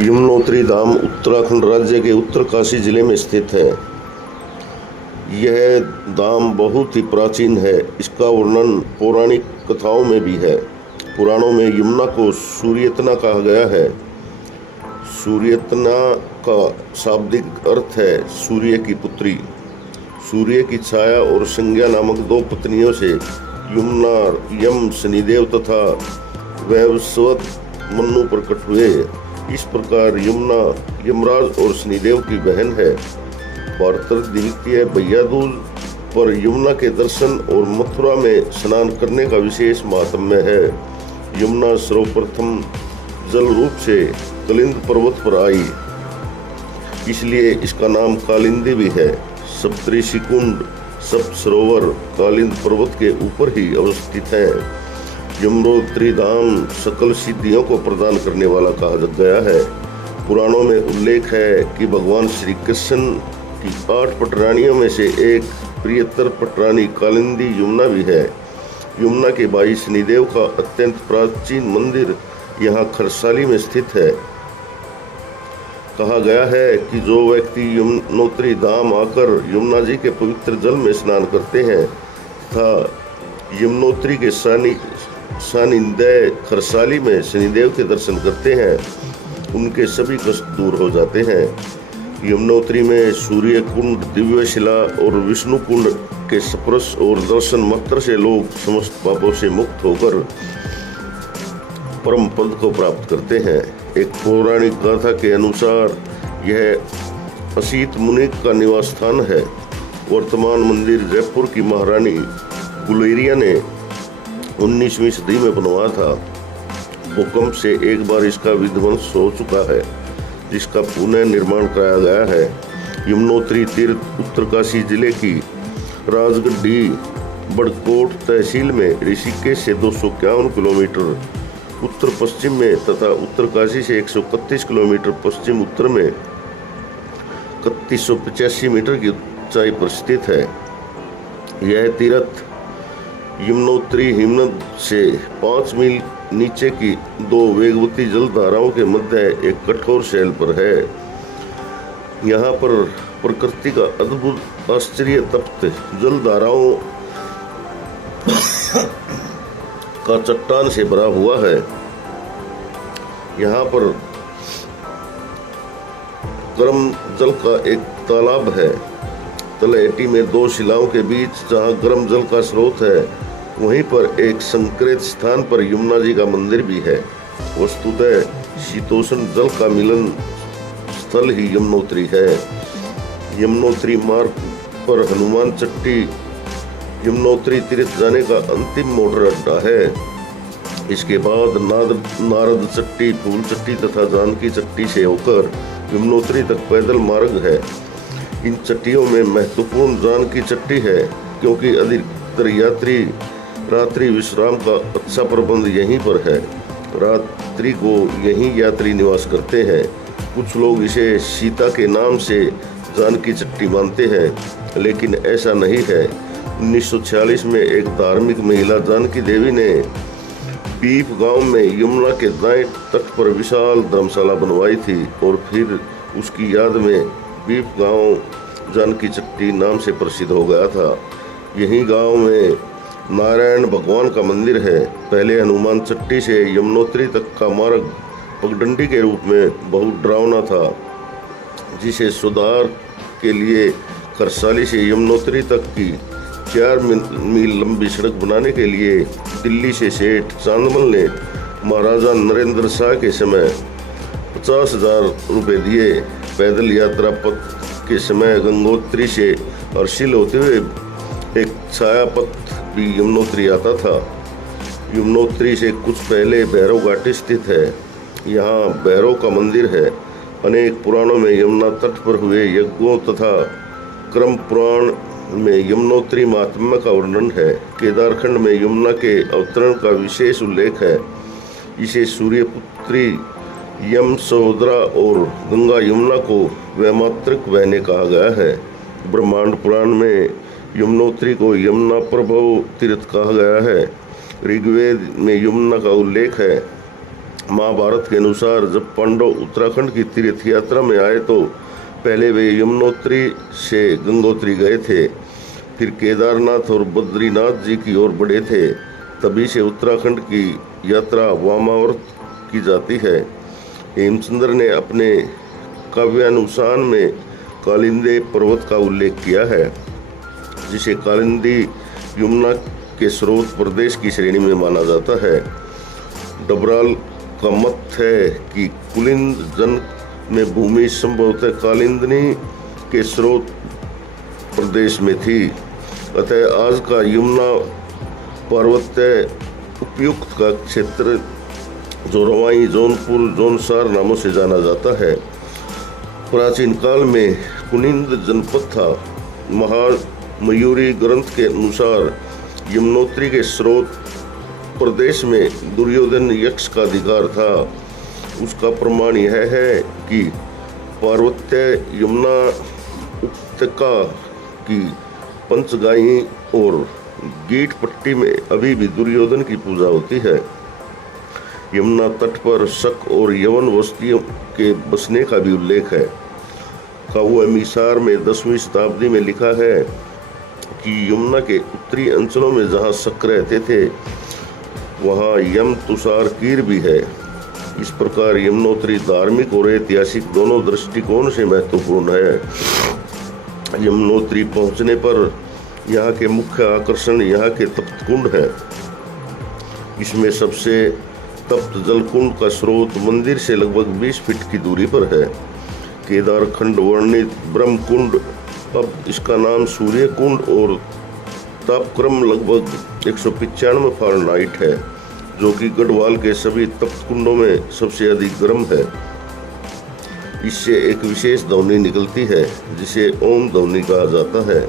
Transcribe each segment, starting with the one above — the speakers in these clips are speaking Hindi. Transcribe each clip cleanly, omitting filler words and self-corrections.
यमुनोत्री धाम उत्तराखंड राज्य के उत्तरकाशी जिले में स्थित है। यह धाम बहुत ही प्राचीन है। इसका वर्णन पौराणिक कथाओं में भी है। पुराणों में यमुना को सूर्यतना कहा गया है। सूर्यतना का शाब्दिक अर्थ है सूर्य की पुत्री। सूर्य की छाया और संज्ञा नामक दो पत्नियों से यमुना यम शनिदेव तथा वैवस्वत मनु प्रकट हुए। इस प्रकार यमुना यमराज और शनिदेव की बहन है। भारत द्वितीय भैया दूज पर यमुना के दर्शन और मथुरा में स्नान करने का विशेष महात्म्य है। यमुना सर्वप्रथम जल रूप से कलिंद पर्वत पर आई, इसलिए इसका नाम कालिंदी भी है। सप्तऋषि कुंड सप्त सरोवर कालिंद पर्वत के ऊपर ही अवस्थित है। यमुनोत्री धाम सकल सिद्धियों को प्रदान करने वाला कहा गया है। पुराणों में उल्लेख है कि भगवान श्री कृष्ण की 8 पटरानियों में से एक प्रियतर पटरानी कालिंदी यमुना भी है। यमुना के भाई शनिदेव का अत्यंत प्राचीन मंदिर यहाँ खरसाली में स्थित है। कहा गया है कि जो व्यक्ति यमुनोत्री धाम आकर यमुना जी के पवित्र जल में स्नान करते हैं तथा यमुनोत्री के सानिध्य खरसाली में शनिदेव के दर्शन करते हैं, उनके सभी कष्ट दूर हो जाते हैं। यमुनोत्री में सूर्य कुंड, दिव्य शिला और विष्णु कुंड के स्पर्श और दर्शन मात्र से लोग समस्त पापों से मुक्त होकर परम पद को प्राप्त करते हैं। एक पौराणिक गाथा के अनुसार यह असीत मुनि का निवास स्थान है। वर्तमान मंदिर जयपुर की महारानी गुलेरिया ने 19वीं सदी में बनवाया था। भूकंप से एक बार इसका विध्वंस हो चुका है, जिसका पुनः निर्माण कराया गया है। यमुनोत्री तीर्थ उत्तरकाशी जिले की राजगढ़ी बड़कोट तहसील में ऋषिकेश से 251 किलोमीटर उत्तर पश्चिम में तथा उत्तरकाशी से 131 किलोमीटर पश्चिम उत्तर में 3185 मीटर की ऊंचाई पर स्थित है। यह तीर्थ यमुनोत्री हिमनद से 5 मील नीचे की 2 वेगवती जल धाराओं के मध्य एक कठोर शैल पर है। यहाँ पर प्रकृति का अद्भुत आश्चर्य तप्त जल धाराओं का चट्टान से भरा हुआ है। यहाँ पर गर्म जल का एक तालाब है। तलहटी में 2 शिलाओं के बीच जहाँ गर्म जल का स्रोत है, वहीं पर एक संक्रेत स्थान पर यमुना जी का मंदिर भी है। वस्तुतः शीतोष्ण जल का मिलन स्थल ही यमुनोत्री है। यमुनोत्री मार्ग पर हनुमान चट्टी यमुनोत्री तीर्थ जाने का अंतिम मोटर अड्डा है। इसके बाद नारद चट्टी, फूल चट्टी तथा जानकी चट्टी से होकर यमुनोत्री तक पैदल मार्ग है। इन चट्टियों में महत्वपूर्ण जानकी चट्टी है, क्योंकि अधिकतर यात्री रात्रि विश्राम का अच्छा प्रबंध यहीं पर है। रात्रि को यहीं यात्री निवास करते हैं। कुछ लोग इसे सीता के नाम से जानकी चट्टी मानते हैं, लेकिन ऐसा नहीं है। 1946 में एक धार्मिक महिला जानकी देवी ने बीफ गांव में यमुना के दाएं तट पर विशाल धर्मशाला बनवाई थी और फिर उसकी याद में बीफ गांव जानकी चट्टी नाम से प्रसिद्ध हो गया था। यही गांव में नारायण भगवान का मंदिर है। पहले हनुमान चट्टी से यमुनोत्री तक का मार्ग पगडंडी के रूप में बहुत डरावना था, जिसे सुधार के लिए खरसाली से यमुनोत्री तक की 4 मील लंबी सड़क बनाने के लिए दिल्ली से सेठ चांदमल ने महाराजा नरेंद्र शाह के समय 50,000 रुपये दिए। पैदल यात्रा पथ के समय गंगोत्री से अर्शिल होते हुए एक छाया पथ भी यमुनोत्री आता था। यमुनोत्री से कुछ पहले भैरव घाटी स्थित है। यहाँ भैरव का मंदिर है। अनेक पुराणों में यमुना तट पर हुए यज्ञों तथा क्रम पुराण में यमुनोत्री महात्म्य का वर्णन है। केदारखंड में यमुना के अवतरण का विशेष उल्लेख है। इसे सूर्यपुत्री यम सहोदरा और गंगा यमुना को वैमात्रिक बहनें कहा गया है। ब्रह्मांड पुराण में यमुनोत्री को यमुना प्रभव तीर्थ कहा गया है। ऋग्वेद में यमुना का उल्लेख है। महाभारत के अनुसार जब पांडव उत्तराखंड की तीर्थ यात्रा में आए तो पहले वे यमुनोत्री से गंगोत्री गए थे, फिर केदारनाथ और बद्रीनाथ जी की ओर बढ़े थे। तभी से उत्तराखंड की यात्रा वामावर्त की जाती है। हेमचंद्र ने अपने काव्यानुशासन में कालिंदी पर्वत का उल्लेख किया है, जिसे कालिंदी यमुना के स्रोत प्रदेश की श्रेणी में माना जाता है। डबराल का मत है कि कुलिंद जन में भूमि संभवतः कालिंदी के स्रोत प्रदेश में थी, अतः आज का यमुना पार्वत्य उपयुक्त का क्षेत्र जो रवाई, जौनपुर, जौनसार नामों से जाना जाता है, प्राचीन काल में कुनिंद जनपद था। महामयूरी ग्रंथ के अनुसार यमुनोत्री के स्रोत प्रदेश में दुर्योधन यक्ष का अधिकार था। उसका प्रमाण यह है कि पार्वत्य यमुना उपत्यका की पंचगाई और गीट पट्टी में अभी भी दुर्योधन की पूजा होती है। यमुना तट पर शक और यवन बस्तियों के बसने का भी उल्लेख है। काव्यमिसार में 10वीं शताब्दी में लिखा है कि यमुना के उत्तरी अंचलों में जहाँ शक रहते थे वहाँ यम तुषार कीर भी है। इस प्रकार यमुनोत्री धार्मिक और ऐतिहासिक दोनों दृष्टिकोण से महत्वपूर्ण है। यमुनोत्री पहुँचने पर यहाँ के मुख्य आकर्षण यहाँ के तप्त कुंड है। इसमें सबसे तप्त जल कुंड का स्रोत मंदिर से लगभग 20 फीट की दूरी पर है। केदारखंड वर्णित ब्रह्म कुंड, अब इसका नाम सूर्य कुंड, और तापक्रम लगभग 195 फ़ारेनहाइट है, जो कि गढ़वाल के सभी तप्त कुंडों में सबसे अधिक गर्म है। इससे एक विशेष ध्वनि निकलती है जिसे ओम ध्वनि कहा जाता है।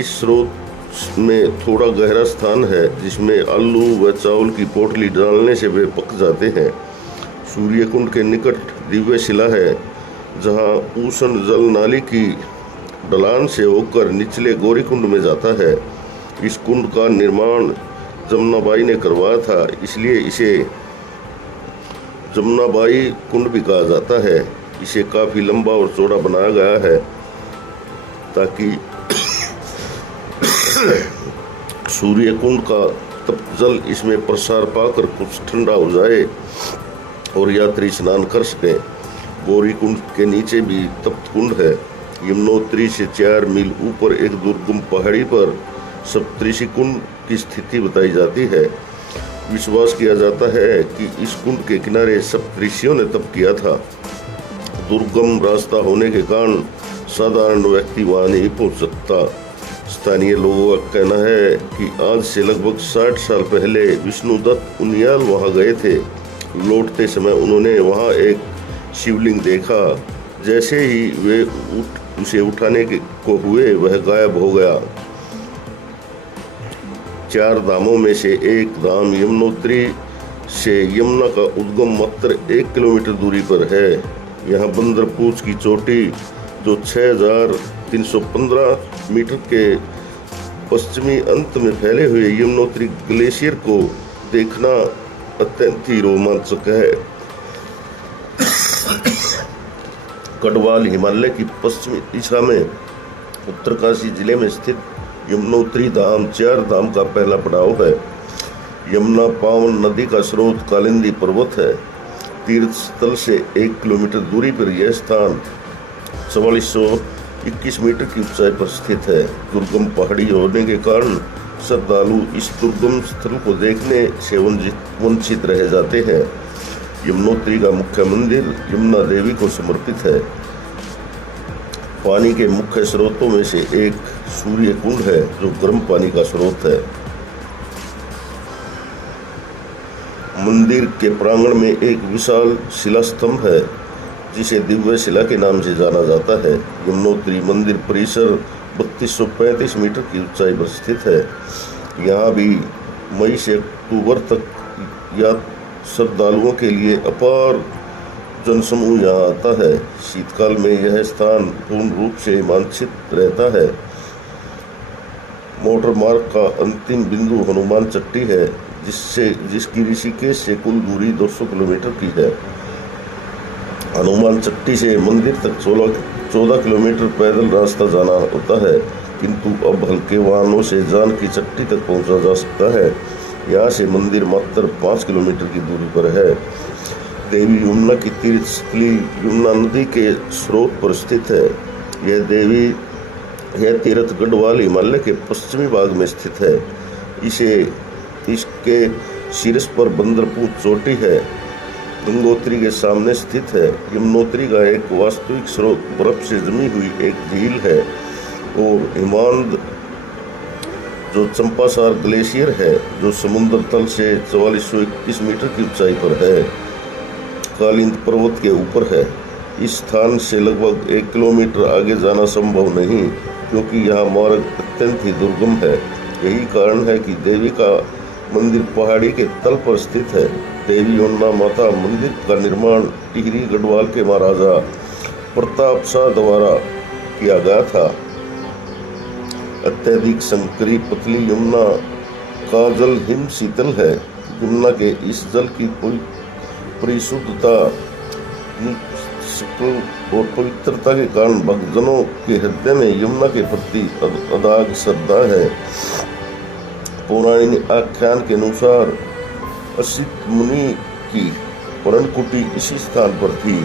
इस स्रोत में थोड़ा गहरा स्थान है जिसमें आलू व चावल की पोटली डालने से वे पक जाते हैं। सूर्य कुंड के निकट दिव्य शिला है जहाँ उष्ण जल नाली की ढलान से होकर निचले गौरीकुंड में जाता है। इस कुंड का निर्माण जमुनाबाई ने करवाया था, इसलिए इसे जमुनाबाई कुंड भी कहा जाता है। इसे काफ़ी लंबा और चौड़ा बनाया गया है ताकि सूर्य कुंड का तप्त जल इसमें प्रसार पाकर कुछ ठंडा हो जाए और यात्री स्नान कर सकें। गौरी कुंड के नीचे भी तप्त कुंड है। यमुनोत्री से 4 मील ऊपर एक दुर्गम पहाड़ी पर सप्तऋषि कुंड की स्थिति बताई जाती है। विश्वास किया जाता है कि इस कुंड के किनारे सप्तऋषियों ने तप किया था। दुर्गम रास्ता होने के कारण साधारण व्यक्ति वहाँ नहीं पहुँच सकता। स्थानीय लोगों का कहना है कि आज से लगभग 60 साल पहले विष्णुदत्त उनियाल वहाँ गए थे। लौटते समय उन्होंने वहाँ एक शिवलिंग देखा। जैसे ही वे उसे उठाने को हुए वह गायब हो गया। 4 धामों में से एक धाम यमुनोत्री से यमुना का उद्गम मात्र 1 किलोमीटर दूरी पर है। यहाँ बंदरपूछ की चोटी जो 6315 मीटर के पश्चिमी अंत में फैले हुए यमुनोत्री ग्लेशियर को देखना अत्यंत ही रोमांचक है। गढ़वाल हिमालय की पश्चिमी दिशा में उत्तरकाशी जिले में स्थित यमुनोत्री धाम 4 धाम का पहला पड़ाव है। यमुना पावन नदी का स्रोत कालिंदी पर्वत है। तीर्थ स्थल से 1 किलोमीटर दूरी पर यह स्थान 4421 मीटर की ऊंचाई पर स्थित है। दुर्गम पहाड़ी होने के कारण श्रद्धालु इस दुर्गम स्थल को देखने से वंचित रह जाते हैं। यमुनोत्री का मुख्य मंदिर यमुना देवी को समर्पित है। पानी के मुख्य स्रोतों में से एक सूर्य कुंड है जो गर्म पानी का स्रोत है। मंदिर के प्रांगण में एक विशाल शिला स्तंभ है जिसे दिव्य शिला के नाम से जाना जाता है। यमुनोत्री मंदिर परिसर 3235 मीटर की ऊंचाई पर स्थित है। यहाँ भी मई से अक्टूबर तक या श्रद्धालुओं के लिए अपार जनसमूह यहाँ आता है। शीतकाल में यह स्थान पूर्ण रूप से हिमांशित रहता है। मोटर मार्ग का अंतिम बिंदु हनुमान चट्टी है जिसकी ऋषिकेश से कुल दूरी 200 किलोमीटर की है। हनुमान चट्टी से मंदिर तक 14 किलोमीटर पैदल रास्ता जाना होता है, किंतु अब हल्के वाहनों से जानकी चट्टी तक पहुंचा जा सकता है। यहाँ से मंदिर मात्र 5 किलोमीटर की दूरी पर है। देवी यमुना की तीर्थ स्थली यमुना नदी के स्रोत पर स्थित है। यह तीर्थ गढ़वाल हिमालय के पश्चिमी भाग में स्थित है। इसके शीर्ष पर बंदरपुर चोटी है। गंगोत्री के सामने स्थित है। यमुनोत्री का एक वास्तविक स्रोत बर्फ से जमी हुई एक झील है और हिमांद जो चंपासार ग्लेशियर है, जो समुद्र तल से 4421 मीटर की ऊंचाई पर है, कालिंद पर्वत के ऊपर है। इस स्थान से लगभग 1 किलोमीटर आगे जाना संभव नहीं, क्योंकि यहाँ मार्ग अत्यंत ही दुर्गम है। यही कारण है कि देवी का मंदिर पहाड़ी के तल पर स्थित है। देवी यमुना माता मंदिर का निर्माण टिहरी गढ़वाल के महाराजा प्रताप शाह द्वारा किया गया था। अत्यधिक संकरी पतली यमुना का जल हिम शीतल है। यमुना के इस जल की परिशुद्धता और पवित्रता के कारण भक्तजनों के हृदय में यमुना के प्रति अगाध श्रद्धा है। पौराणिक आख्यान के अनुसार असित मुनि की पर्णकुटी इसी स्थान पर थी।